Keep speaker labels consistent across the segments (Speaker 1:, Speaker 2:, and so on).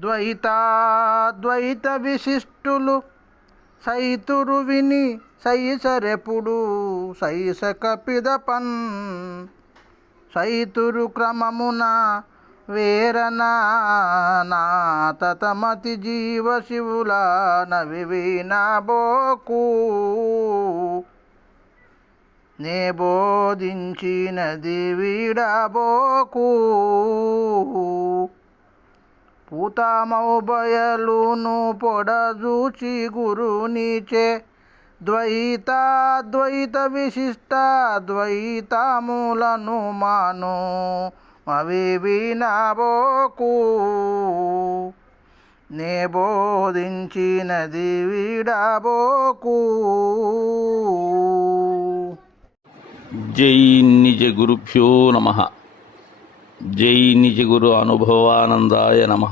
Speaker 1: ద్వైతాద్వైత విశిష్టులు సైతురు విని సైసరెపుడు సైసక పిదపన్ సైతురు క్రమమున వేరనా నా తతమతి జీవ శివుల నవివీనబోకు నే బోధించినది వీడబోకు. పూతామౌ పొడజూచి గురునిచే. ద్వైతాద్వైత విశిష్ట ద్వైతములను మాను అవి వినబోకు. నే బోధించినది విడబోకు.
Speaker 2: జై నిజ గురుభ్యో నమ. జై నిజ గురు అనుభవానందాయ నమ.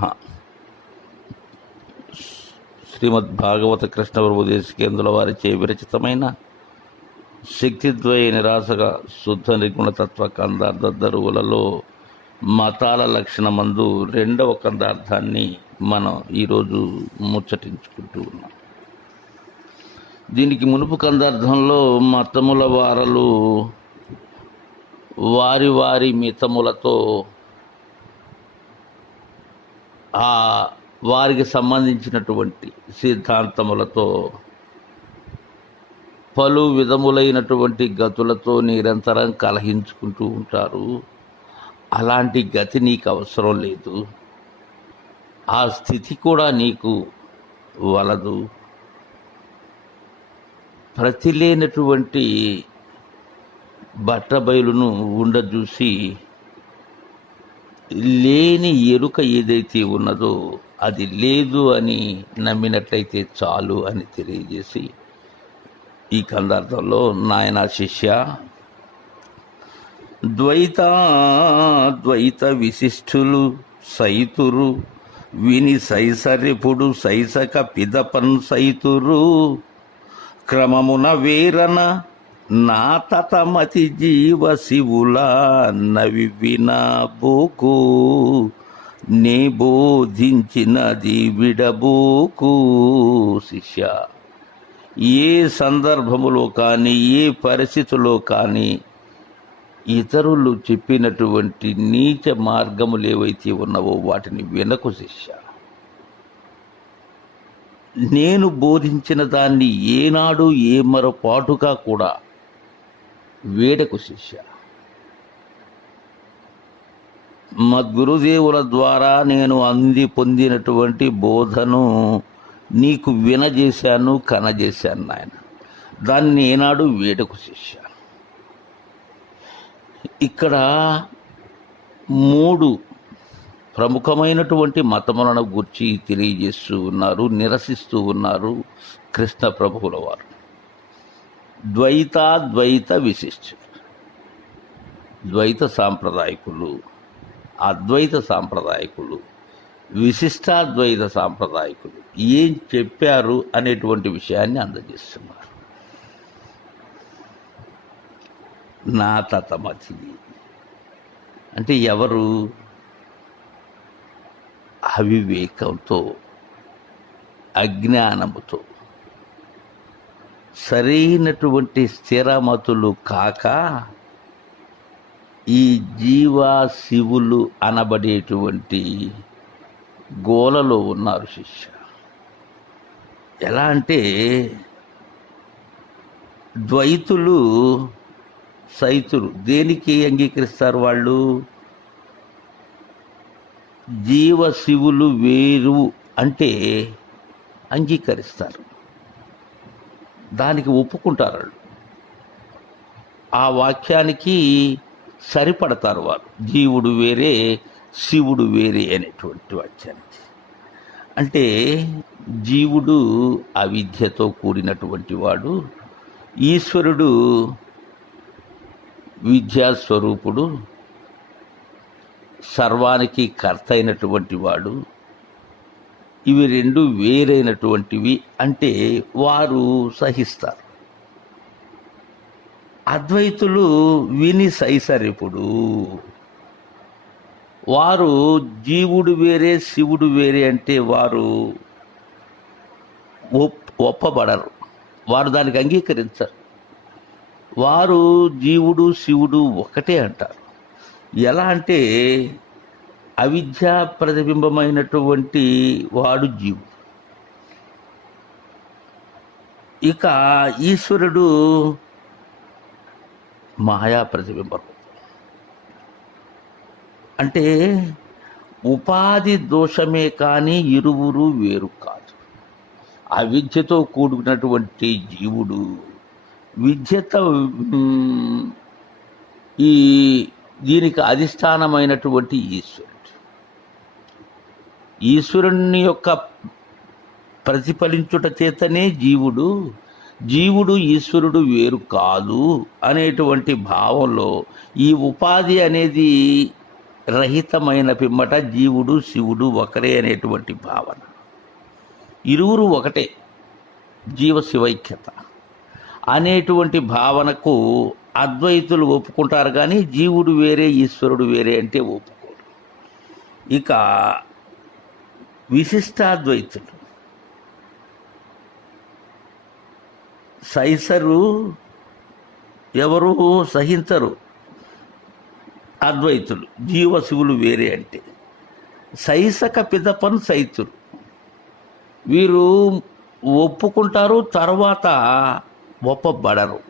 Speaker 2: శ్రీమద్భాగవత కృష్ణ ప్రభుదేశకేంద్రుల వారిచే విరచితమైన శక్తిద్వయ నిరాశగా శుద్ధ నిర్గుణతత్వ కందార్థ దరువులలో మతాల లక్షణమందు రెండవ కందార్థాన్ని మనం ఈరోజు ముచ్చటించుకుంటూ ఉన్నాం. దీనికి మునుపు కందార్థంలో మతముల వారలు వారి వారి మితములతో ఆ వారికి సంబంధించినటువంటి సిద్ధాంతములతో పలు విధములైనటువంటి గతులతో నిరంతరం కలహించుకుంటూ ఉంటారు. అలాంటి గతి నీకు అవసరం లేదు. ఆ స్థితి కూడా నీకు వలదు. ప్రతిలేనటువంటి బట్టబయలును ఉండజూసి లేని ఎరుక ఏదైతే ఉన్నదో అది లేదు అని నమ్మినట్లయితే చాలు అని తెలియజేసి ఈ కందార్థంలో నాయన శిష్య ద్వైత ద్వైత విశిష్ఠులు సైతురు విని సైసరిపుడు సైసక పిదపన్ సైతురు క్రమమున వేరన నా తతమతి జీవ శివుల నవి వినబోకు నే బోధించినది విడబోకు శిష్య. ఏ సందర్భములో కానీ ఏ పరిస్థితిలో కానీ ఇతరులు చెప్పినటువంటి నీచ మార్గములు ఏవైతే ఉన్నావో వాటిని వినకు శిష్య. నేను బోధించిన దాన్ని ఏనాడు ఏ మరపాటుగా కూడా వీడకు శిష్య. మద్గురుదేవుల ద్వారా నేను అంది పొందినటువంటి బోధను నీకు వినజేశాను కనజేశాను నాయన. దాన్ని ఏనాడు వీడకు శిష్య. ఇక్కడ మూడు ప్రముఖమైనటువంటి మతములను గురించి తెలియజేస్తూ ఉన్నారు నిరసిస్తూ ఉన్నారు కృష్ణ ప్రభువుల వారు. ద్వైతాద్వైత విశిష్ట ద్వైత సాంప్రదాయకులు అద్వైత సాంప్రదాయకులు విశిష్టాద్వైత సాంప్రదాయకులు ఏం చెప్పారు అనేటువంటి విషయాన్ని అందజేస్తున్నారు. నా తతమతి. అంటే ఎవరు? అవివేకంతో అజ్ఞానముతో. సరైనటువంటి స్థిరమతులు కాక ఈ జీవ శివులు అనబడేటువంటి గోలలో ఉన్నారు శిష్య. ఎలా అంటే ద్వైతులు సైతులు. దేనికి అంగీకరిస్తారు వాళ్ళు? జీవ శివులు వేరు అంటే అంగీకరిస్తారు. దానికి ఒప్పుకుంటారు వాళ్ళు. ఆ వాక్యానికి సరిపడతారు వారు. జీవుడు వేరే శివుడు వేరే అనేటువంటి వాక్యానికి. అంటే జీవుడు అవిద్యతో కూడినటువంటి వాడు ఈశ్వరుడు విద్యాస్వరూపుడు సర్వానికి కర్త అయినటువంటి వాడు ఇవి రెండు వేరైనటువంటివి అంటే వారు సహిస్తారు. అద్వైతులు విని సైసరిపుడు. వారు జీవుడు వేరే శివుడు వేరే అంటే వారు ఒప్పబడరు. వారు దానికి అంగీకరించరు. వారు జీవుడు శివుడు ఒకటే అంటారు. ఎలా అంటే అవిద్యా ప్రతిబింబమైనటువంటి వాడు జీవుడు. ఇక ఈశ్వరుడు మాయా ప్రతిబింబం. అంటే ఉపాధి దోషమే కానీ ఇరువురు వేరు కాదు. అవిద్యతో కూడుకున్నటువంటి జీవుడు విద్యతో ఈ దీనికి అధిష్టానమైనటువంటి ఈశ్వరుడు. ఈశ్వరుని యొక్క ప్రతిఫలించుట చేతనే జీవుడు జీవుడు ఈశ్వరుడు వేరు కాదు అనేటువంటి భావంలో ఈ ఉపాధి అనేది రహితమైన పిమ్మట జీవుడు శివుడు ఒకరే అనేటువంటి భావన. ఇరువురు ఒకటే జీవ శివైక్యత. అనేటువంటి భావనకు అద్వైతులు ఒప్పుకుంటారు కానీ జీవుడు వేరే ఈశ్వరుడు వేరే అంటే ఒప్పుకోరు. ఇక విశిష్టాద్వైతులు. సైసరు ఎవరు సహించరు అద్వైతులు. జీవశివులు వేరే అంటే. సైసక పిదపను సైతులు. వీరు ఒప్పుకుంటారు తర్వాత ఒప్పబడరు.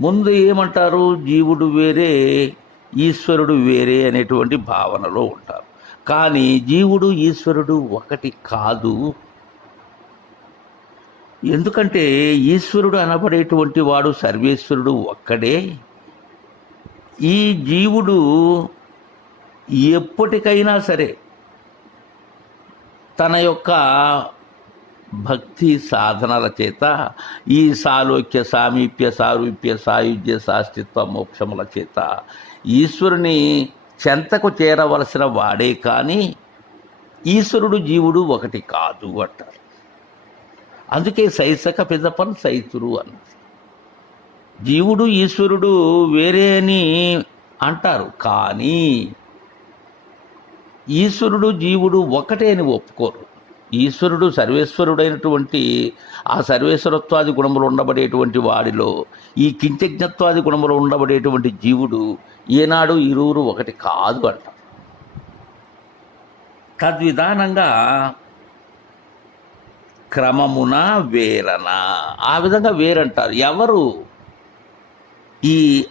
Speaker 2: ముందు ఏమంటారు? జీవుడు వేరే ఈశ్వరుడు వేరే అనేటువంటి భావనలో ఉంటారు. కానీ జీవుడు ఈశ్వరుడు ఒకటి కాదు. ఎందుకంటే ఈశ్వరుడు అనబడేటువంటి వాడు సర్వేశ్వరుడు ఒక్కడే. ఈ జీవుడు ఎప్పటికైనా సరే తన యొక్క భక్తి సాధనల చేత ఈ సాలోక్య సామీప్య సారూప్య సాయుధ్య సాస్తిత్వ మోక్షముల చేత ఈశ్వరుని చెంతకు చేరవలసిన వాడే కానీ ఈశ్వరుడు జీవుడు ఒకటి కాదు అంటారు. అందుకే సైసక పిదపన్ సైతురు అన్నది. జీవుడు ఈశ్వరుడు వేరే అని అంటారు కానీ ఈశ్వరుడు జీవుడు ఒకటే అని ఒప్పుకోరు. ఈశ్వరుడు సర్వేశ్వరుడైనటువంటి ఆ సర్వేశ్వరత్వాది గుణములు ఉండబడేటువంటి వాడిలో ఈ కించజ్ఞత్వాది గుణములు ఉండబడేటువంటి జీవుడు ఏనాడు ఇరువురు ఒకటి కాదు అంట. తద్విధానంగా క్రమమున వేరన ఆ విధంగా వేరంటారు. ఎవరు? ఈ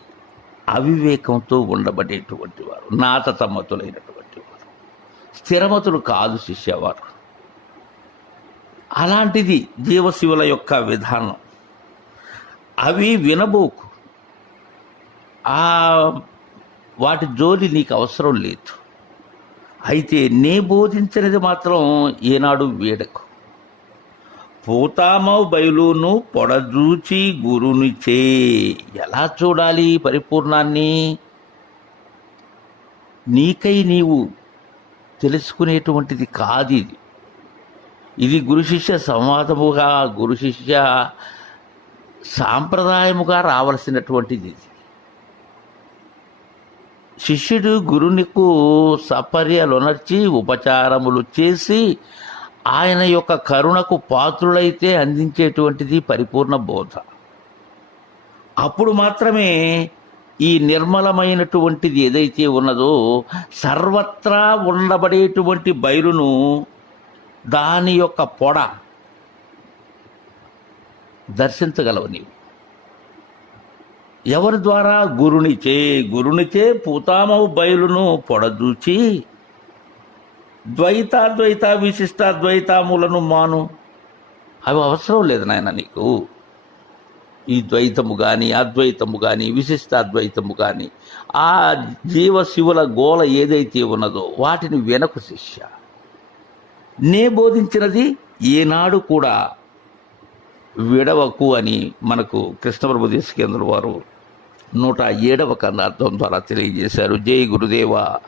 Speaker 2: అవివేకంతో ఉండబడేటువంటి వారు నాతతమ్మతులైనటువంటి వారు. స్థిరమతులు కాదు శిష్యవారు. అలాంటిది జీవశివుల యొక్క విధానం. అవి వినబోకు. ఆ వాటి జోలి నీకు అవసరం లేదు. అయితే నే బోధించినది మాత్రం ఏనాడు వేడకు. పోతామవు బయలును పొడజూచి గురునిచే ఎలా చూడాలి పరిపూర్ణాన్ని? నీకై నీవు తెలుసుకునేటువంటిది కాదు ఇది. ఇది గురు శిష్య సంవాదముగా గురు శిష్య సాంప్రదాయముగా రావలసినటువంటిది ఇది. శిష్యుడు గురునికు సపర్యలునర్చి ఉపచారములు చేసి ఆయన యొక్క కరుణకు పాత్రులైతే అందించేటువంటిది పరిపూర్ణ బోధ. అప్పుడు మాత్రమే ఈ నిర్మలమైనటువంటిది ఏదైతే ఉన్నదో సర్వత్రా ఉండబడేటువంటి బయలును దాని యొక్క పొడ దర్శించగలవు నీవు. ఎవరి ద్వారా? గురునిచే గురునిచే పూతామవు బయలును పొడదూచి ద్వైతాద్వైత విశిష్టాద్వైతాములను మాను. అవి అవసరం లేదు నాయన నీకు. ఈ ద్వైతము కానీ అద్వైతము కానీ విశిష్టాద్వైతము కానీ ఆ జీవ శివుల గోల ఏదైతే ఉన్నదో వాటిని వెనకు శిష్య. నే బోధించినది ఏనాడు కూడా విడవకు అని మనకు కృష్ణప్రభు దేశకేంద్ర వారు నూట ఏడవ కన్నార్థం ద్వారా తెలియజేశారు. జై గురుదేవా.